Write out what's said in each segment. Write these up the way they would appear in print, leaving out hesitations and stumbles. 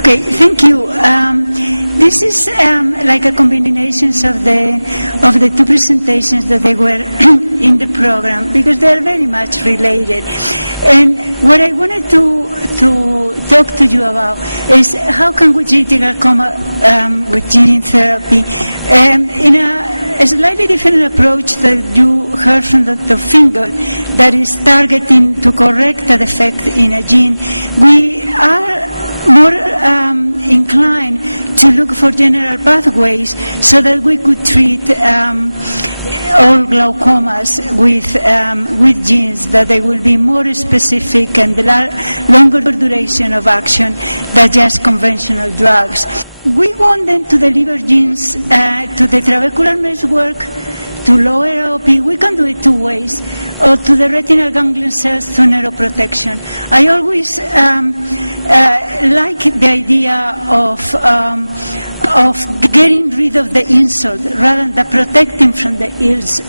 Okay, thank you. This is like a combination of the two presentations that they were in the program, because they are very much related. And what I wanted to talk to you about is how can we treat glaucoma with gene therapy in a slightly different approach that you heard from Dr. Fingal, that is targeting to correct a defect in a gene. We are more inclined to look for general pathways so that we could treat all glaucomas with genes, that they will be more specific and longer duration of action than just conventional drugs. We want them to deliver genes to the trabecular meshwork, to lower AOP. We can do it two ways, or to the retinal ganglion cells through neuroprotection. I always like the idea of getting rid of the insult rather than protecting from the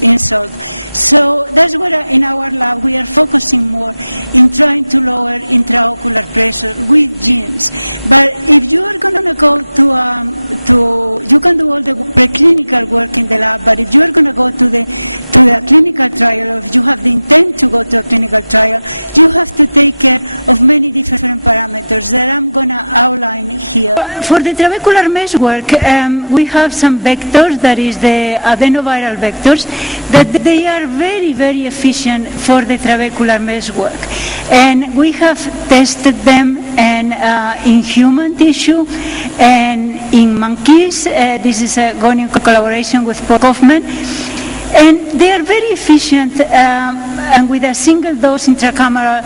insult. So that's what in our lab we are focusing more in trying to lower intraocular pressure with genes. But if you are going to go you can do all the preclinical work in the lab, but if you are going to go to the clinical trial, or if you have the intent to go to a clinical trial, you have to take care of many different parameters that I'm going to outline here. For the trabecular meshwork, we have some vectors, that is the adenoviral vectors, that they are very, very efficient for the trabecular meshwork. And we have tested them in human tissue and in monkeys. This is going in collaboration with Paul Kaufman. And they are very efficient, and with a single dose intracameral,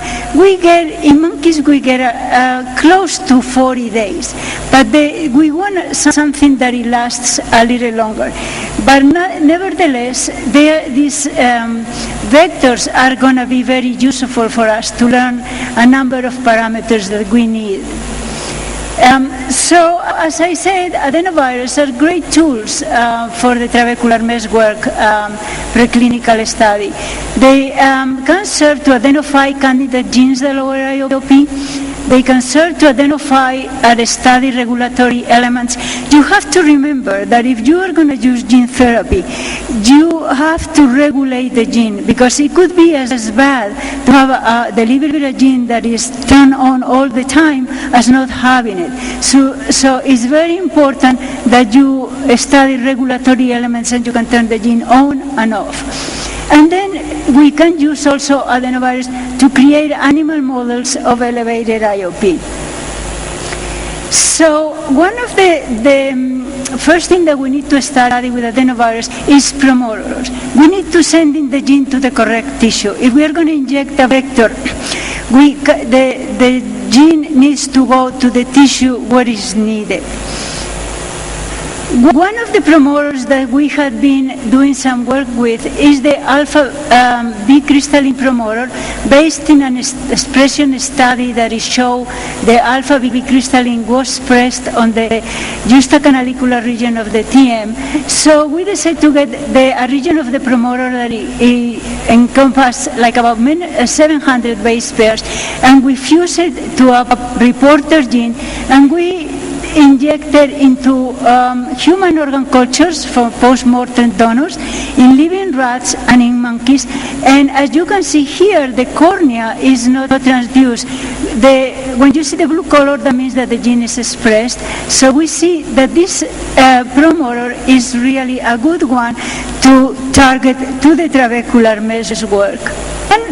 in monkeys we get close to 40 days. But we want something that it lasts a little longer. But nevertheless, these vectors are going to be very useful for us to learn a number of parameters that we need. So, as I said, adenovirus are great tools for the trabecular meshwork preclinical study. They can serve to identify candidate genes that lower IOP. They can serve to identify and study regulatory elements. You have to remember that if you are going to use gene therapy, you have to regulate the gene, because it could be as bad to have deliver a gene that is turned on all the time as not having it. So it's very important that you study regulatory elements and you can turn the gene on and off. And then we can use also adenovirus to create animal models of elevated IOP. So one of the first thing that we need to study with adenovirus is promoters. We need to send in the gene to the correct tissue. If we are going to inject a vector, the gene needs to go to the tissue where it is needed. One of the promoters that we have been doing some work with is the alpha B crystalline promoter, based in an expression study that is show the alpha B crystalline was expressed on the juxtacanalicular region of the TM. So we decided to get a region of the promoter that encompass like about 700 base pairs, and we fuse it to a reporter gene, and we injected into human organ cultures from post-mortem donors in living rats and in monkeys. And as you can see here, the cornea is not transduced. When you see the blue color, that means that the gene is expressed. So we see that this promoter is really a good one to target to the trabecular meshwork. One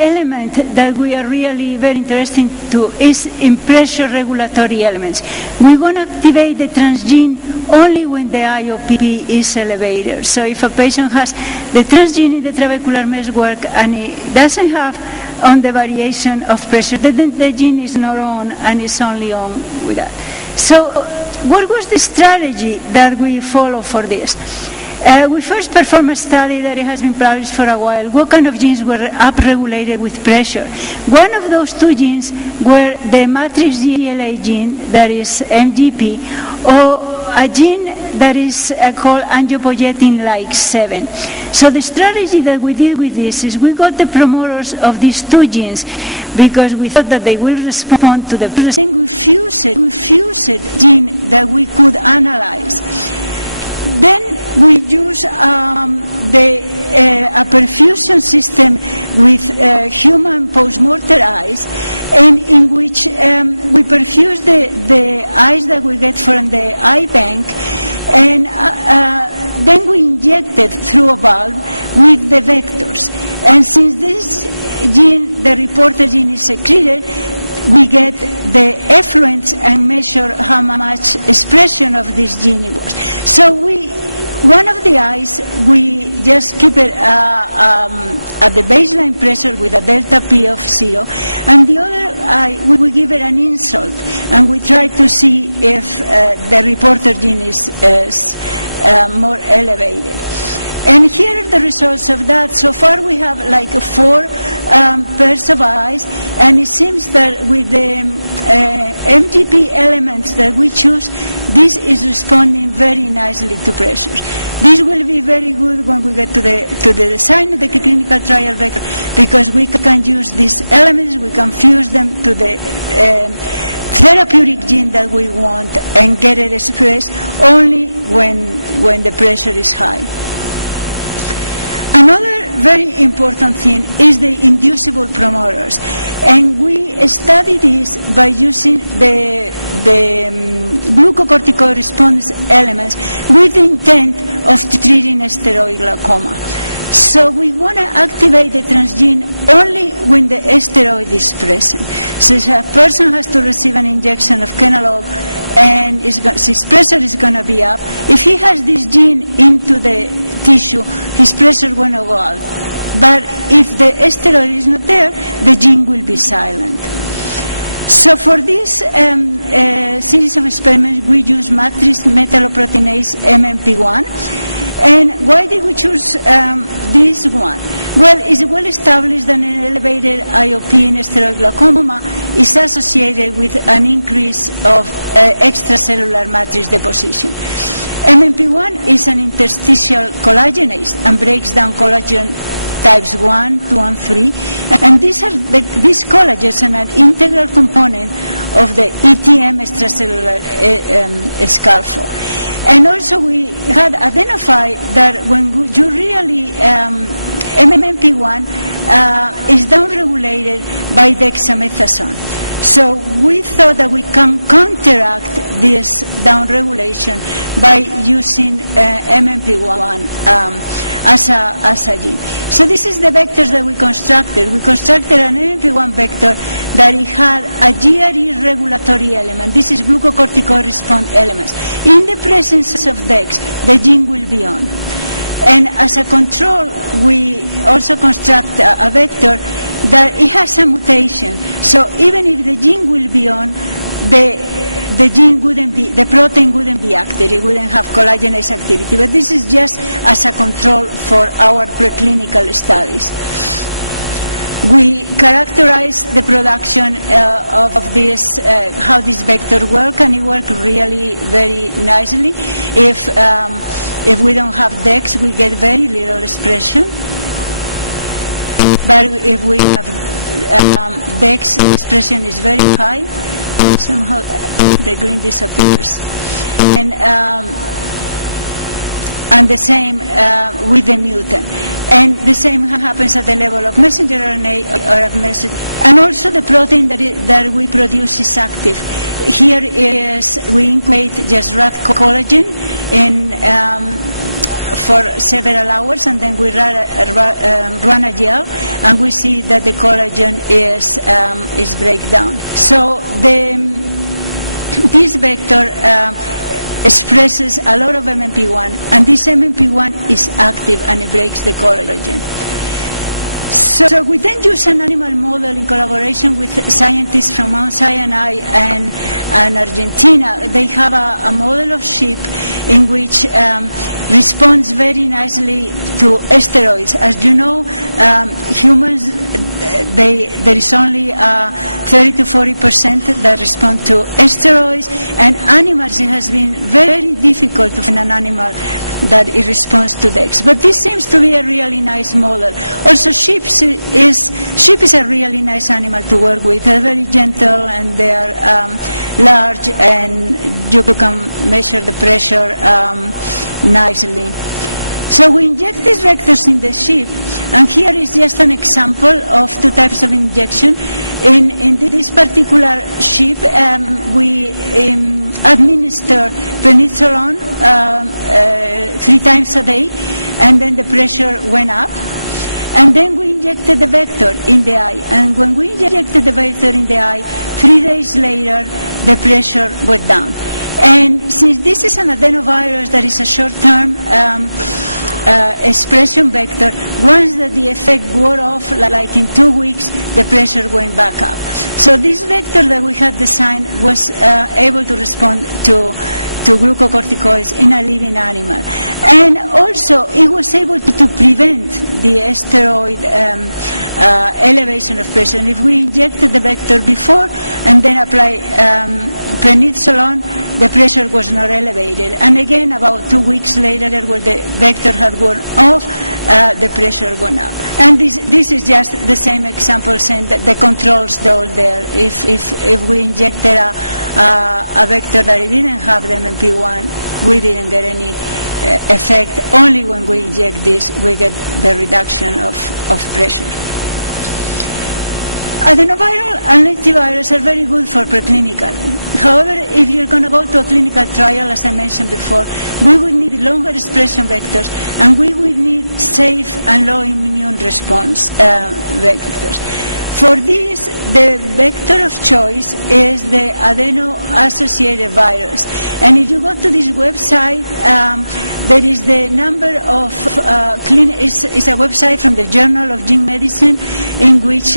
element that we are really very interested to is in pressure regulatory elements. We want to activate the transgene only when the IOP is elevated. So if a patient has the transgene in the trabecular meshwork and it doesn't have on the variation of pressure, then the gene is not on and it's only on with that. So what was the strategy that we follow for this? We first performed a study that has been published for a while. What kind of genes were upregulated with pressure? One of those two genes were the matrix GLA gene, that is MGP, or a gene that is called angiopoietin-like 7. So the strategy that we did with this is we got the promoters of these two genes because we thought that they will respond to the then we fused a gene that we could analyze. Then we use a perfusion system with human post-mortem eyes, and in which we perfuse the eyes that we get from the eye bank, and then we inject it through a valve with the vectors. And since this gene, the reporter gene, is secreted, we get the effluents and measure how much expression of this gene was. So one of the eyes, we just keep it at the baseline pressure with a delta P of 0, and the other eye, we give it an insult, and we try to see if the reporter gene is more elevated. And here are the results of that. So far we have like 4 pairs of eyes, and it seems that with the MGP elements that we choose, this is responding very nicely to pressures. This will be very good when we get to the design of the clinical trial vector, because we can use these elements, we can fuse them to the therapeutic gene that we want and get it expressed only when the pressure is high. Another very important thing is the inducible promoters, and we study this by using the glucocorticoid response elements with the intent of treating steroid glaucoma. So we want to activate the transgene only when the steroid is present. So if a person has to receive an injection of Kenalog and his pressure is going to be up, if he has this gene into the tissue, his pressure is going to go out. But if the steroid is not there, the gene will be silent. So for this series of experiments, we use matrix metalloproteinase MMP1. And why did we choose this one? Well, it's well established that an elevated IOP in steroid glaucoma is associated with an increase of extracellular matrix deposition. MMP1 is an interstitial collagenase and breaks down collagen types 1, 2, and 3. And these collagens are an integral component of the ETM extracellular scaffold. And also we had identified that when you really MMP1 is downregulated by dexamethasone. So we thought that we can counteract this downregulation by using MMP1 as a gene. So this is the vectors that we constructed. We constructed an MMP1 vector that it had a GRE regulatory element. This is glucocorticoid response elements. In the presence of DEX, the gene will be on. And as a control, we also construct a vector that it has a mutation. So even if the gene will be on, the gene wouldn't be, the protein wouldn't be active. It wouldn't have collagenase activity. But this is just as a control for our preclinical studies. We characterize the production of this, how this vector works, and it works really very nicely. If we don't have DEX, we get very little expression. But if we have DEX, expression is very high. Somehow the green disappears. And the same with the mutant. And the same happens at the level of messenger RNA or of messenger. And also the protein that we produce is active. Here is, we incubate just rat collagen for several hours, and then we run a gel, and we see that the collagen is breakdown. So this vector expresses a lot of MMP1, and this MMP1 is active and it breaks the collagen. So we then use an animal model in collaboration with scientists from Mount Sinai and Argentina. They have a model of sheep in which responds very nicely to steroids. As you know, humans there is only 30 to 40% that respond to steroids, and animals, it has been very difficult to find an animal that it responds to DEX. But this seems to be a really nice model. Also, sheep is a really nice animal to work with. They're very gentle and they are large, and you can measure the pressure nicely. So we inject these vectors in the sheep, and here is just an example of two types of injection. In this particular sheep, we administer prednisolone 3 times a day, and then the pressure went up. And then we injected the vector in the eye, and when we injected the vector in the eye, 3 days later, the pressure went down. And since this is an adenovirus that is a short-term expression vector, once that the effect wore off, like in 2 weeks, the pressure went back up. So this vector that we had designed was able to respond to glucocorticoids in a living animal. And also, it was able to prevent the steroid elevation of pressure. And if we injected the vector before and then apply prednisolone, the pressure was not elevated. And again, about 2 weeks later, where the vector had worn off, the pressure went up. And this is just the same example, saying that the controls are all there. If we injected a vector that it didn't have the MMP1, we didn't get any effect. Only when we inject this, we get the reduction of pressure. Adenoviral and lentivirus are very good for preclinical. However, if you're going to go to a clinical trial, as I mentioned before, we would need longer expression vectors, and we would need safe and low immune response vectors. For this, the vector of choice is the adeno-associated virus. And if you go to this website, there is the number of it's a website from the Journal of Gene Medicine, in which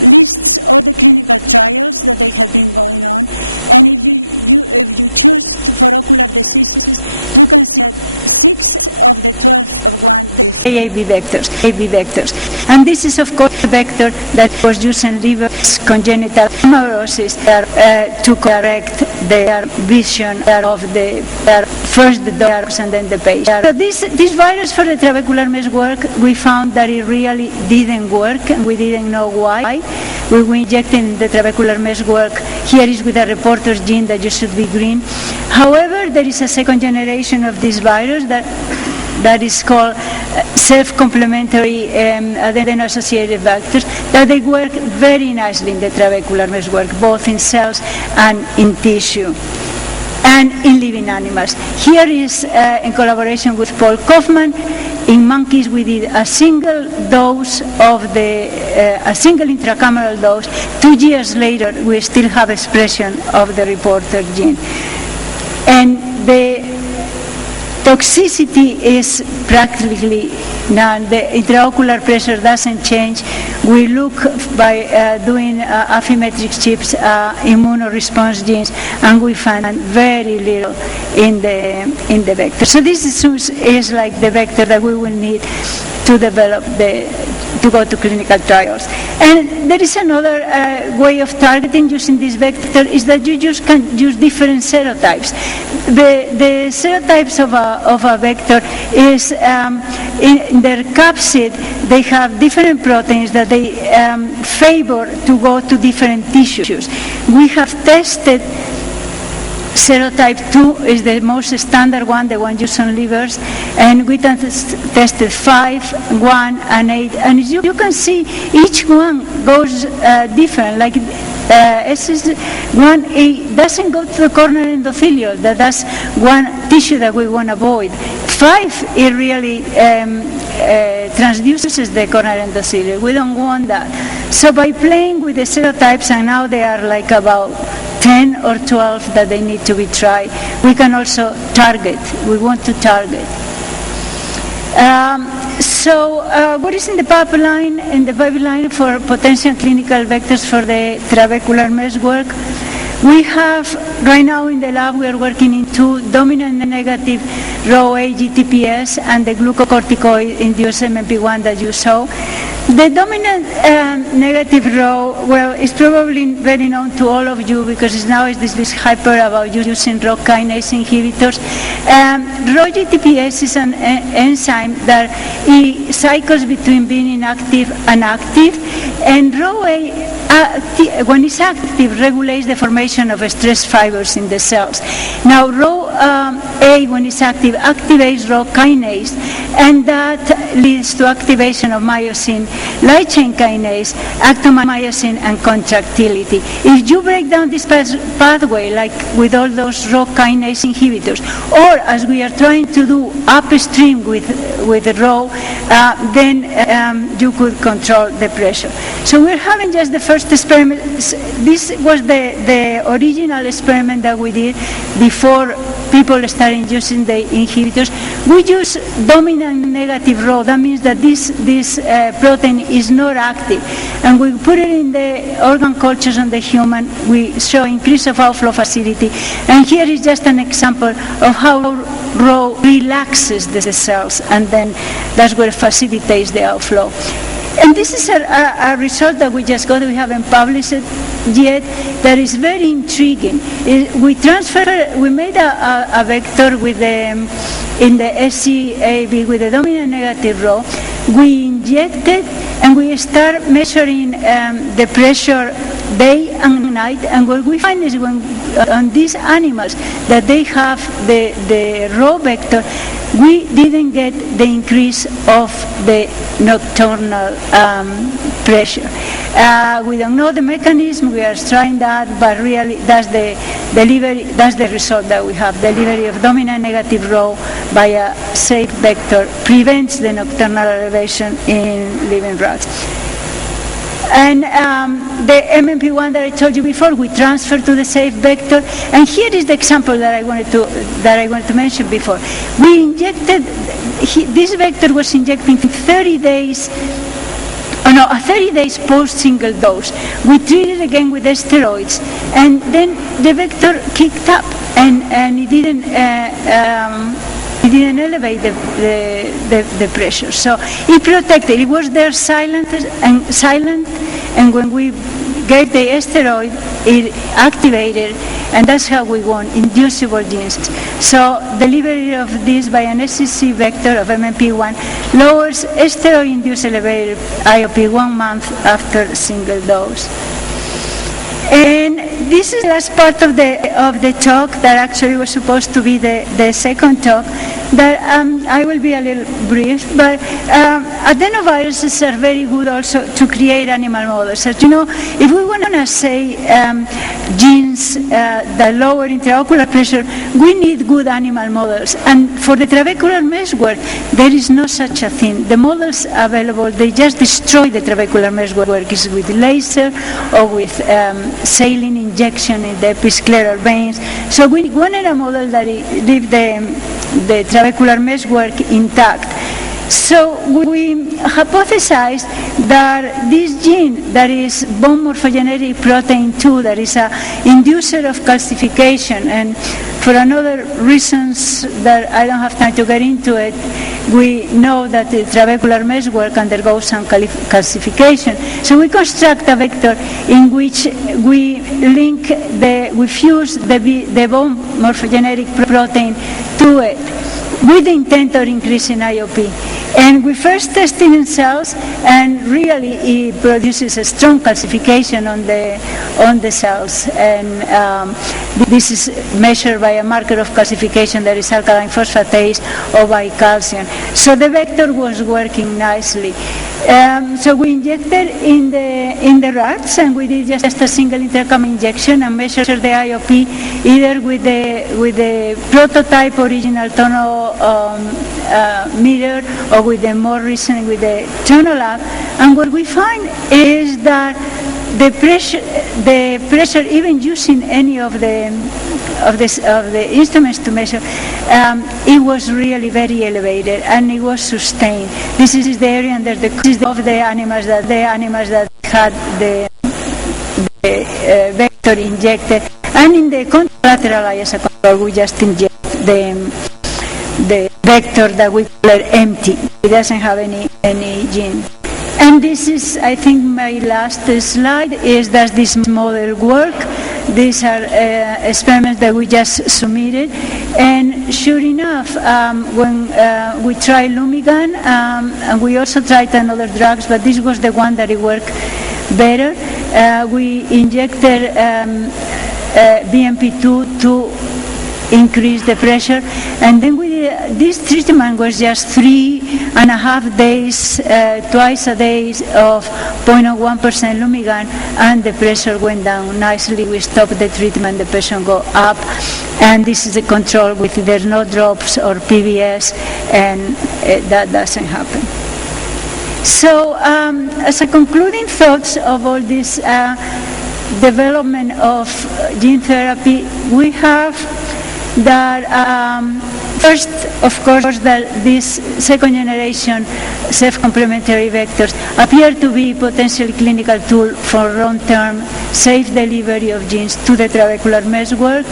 lists all the clinical trials that they have been going on. And if you choose for ocular diseases, you can see that 6 of the 12 of one, the AB vectors. And this is, of course, the vector that was used in liver congenital amaurosis to correct their vision of the first the dogs and then the patient. So this virus for the trabecular mesh work, we found that it really didn't work, and we didn't know why. We were injecting the trabecular mesh work. Here is with a reporter gene that you should be green. However, there is a second generation of this virus that is called self-complementary adeno-associated vectors, that they work very nicely in the trabecular mesh work, both in cells and in tissue, and in living animals. Here is, in collaboration with Paul Kaufman, in monkeys we did a single dose of a single intracameral dose. 2 years later, we still have expression of the reporter gene. And the toxicity is practically none. The intraocular pressure doesn't change. We look by doing Affymetrix chips, immunoresponse genes, and we find very little in the vector. So this is like the vector that we will need to develop to go to clinical trials. And there is another way of targeting using this vector, is that you can use different serotypes. The serotypes of a vector is in their capsid, they have different proteins that they favor to go to different tissues. We have tested serotype 2 is the most standard one, the one used on livers, and we tested 5, 1, and 8, and as you can see, each one goes different. Like SS1A doesn't go to the corneal endothelial, that's one tissue that we want to avoid. 5, it really transduces the corneal endothelium. We don't want that. So by playing with the serotypes, and now they are like about 10 or 12 that they need to be tried, we can also target. We want to target. What is in the pipeline? In the pipeline for potential clinical vectors for the trabecular mesh work, we have, right now in the lab, we are working in 2 dominant and negative RHO-A GTPS and the glucocorticoid-induced MMP1 that you saw. The dominant negative rho, well, it's probably very known to all of you because now is this hyper about using rho kinase inhibitors. Rho GTPase is an enzyme that it cycles between being inactive and active, and rho A, when it's active, regulates the formation of stress fibers in the cells. Now, rho A, when it's active, activates rho kinase, and that leads to activation of myosin, light chain kinase, actomyosin, and contractility. If you break down this pathway, like with all those rho kinase inhibitors, or as we are trying to do upstream with rho, then you could control the pressure. So we're having just the first experiment. This was the original experiment that we did before people started using the inhibitors. We use dominant negative rho. That means that this protein is not active. And we put it in the organ cultures on the human. We show increase of outflow facility. And here is just an example of how rho relaxes the cells, and then that's where it facilitates the outflow. And this is a result that we just got. We haven't published it yet. That is very intriguing. We made a vector with in the SCAB with the dominant negative rho. We injected and we start measuring the pressure day and night. And what we find is when on these animals that they have the rho vector, we didn't get the increase of the nocturnal pressure. We don't know the mechanism. We are trying that, but really that's the delivery. That's the result that we have. Delivery of dominant negative rho by a safe vector prevents the nocturnal elevation in living rats. And the MMP1 that I told you before, we transfer to the safe vector. And here is the example that I wanted to mention before. We injected this vector was injected 30 days. 30 days post single dose. We treated again with steroids, and then the vector kicked up, and it didn't. It didn't elevate the pressure, so it protected. It was there silent, and when we gave the steroid, it activated, and that's how we won inducible genes. So delivery of this by an SCC vector of MMP1 lowers steroid-induced elevated IOP 1 month after single dose. And this is the last part of the talk that actually was supposed to be the second talk. That I will be a little brief, but adenoviruses are very good also to create animal models. As you know, if we want to say genes that lower intraocular pressure, we need good animal models. And for the trabecular meshwork, there is no such a thing. The models available, they just destroy the trabecular meshwork, is with laser or with saline injection in the episcleral veins. So we wanted a model that leave the trabecular meshwork intact. So we hypothesized that this gene, that is bone morphogenetic protein 2, that is an inducer of calcification, and for another reasons that I don't have time to get into it, we know that the trabecular meshwork undergoes some calcification. So we construct a vector in which we fuse the bone morphogenetic protein to it, with the intent of increasing IOP. And we first tested in cells, and really it produces a strong calcification on the cells. And this is measured by a marker of calcification that is alkaline phosphatase or by calcium. So the vector was working nicely. So we injected in the rats, and we did just a single intercom injection and measured the IOP either with the prototype original tonal meter or with the more recent with the TonoLab. And what we find is that the pressure, even using any of the instruments to measure, it was really very elevated, and it was sustained. This is the area under the of the animals that had the vector injected, and in the contralateral eye as a control, we just inject the vector that we call empty. It doesn't have any gene. And this is, I think, my last slide, is does this model work? These are experiments that we just submitted. And sure enough, when we tried Lumigan, and we also tried another drugs, but this was the one that it worked better. We injected BMP2 to increase the pressure, and then this treatment was just 3.5 days, twice a day of 0.01% Lumigan, and the pressure went down nicely. We stopped the treatment, the pressure go up, and this is a control with there's no drops or PBS, and that doesn't happen. So as a concluding thoughts of all this development of gene therapy, we have that first, of course, that these second generation self-complementary vectors appear to be potentially clinical tool for long-term safe delivery of genes to the trabecular meshwork.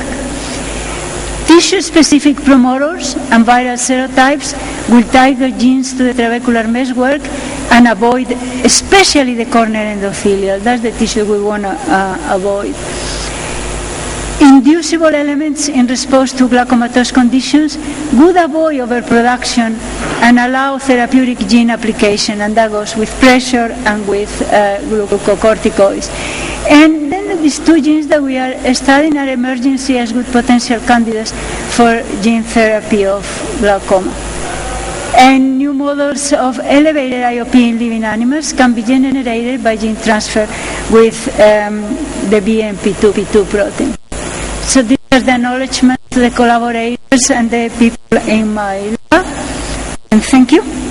Tissue-specific promoters and viral serotypes will tiger genes to the trabecular meshwork and avoid, especially the corneal endothelial. That's the tissue we want to avoid. Inducible elements in response to glaucomatous conditions would avoid overproduction and allow therapeutic gene application, and that goes with pressure and with glucocorticoids. And then these two genes that we are studying are emergency as good potential candidates for gene therapy of glaucoma. And new models of elevated IOP in living animals can be generated by gene transfer with the BMP2 protein. So these are the acknowledgements to the collaborators and the people in my lab. And thank you.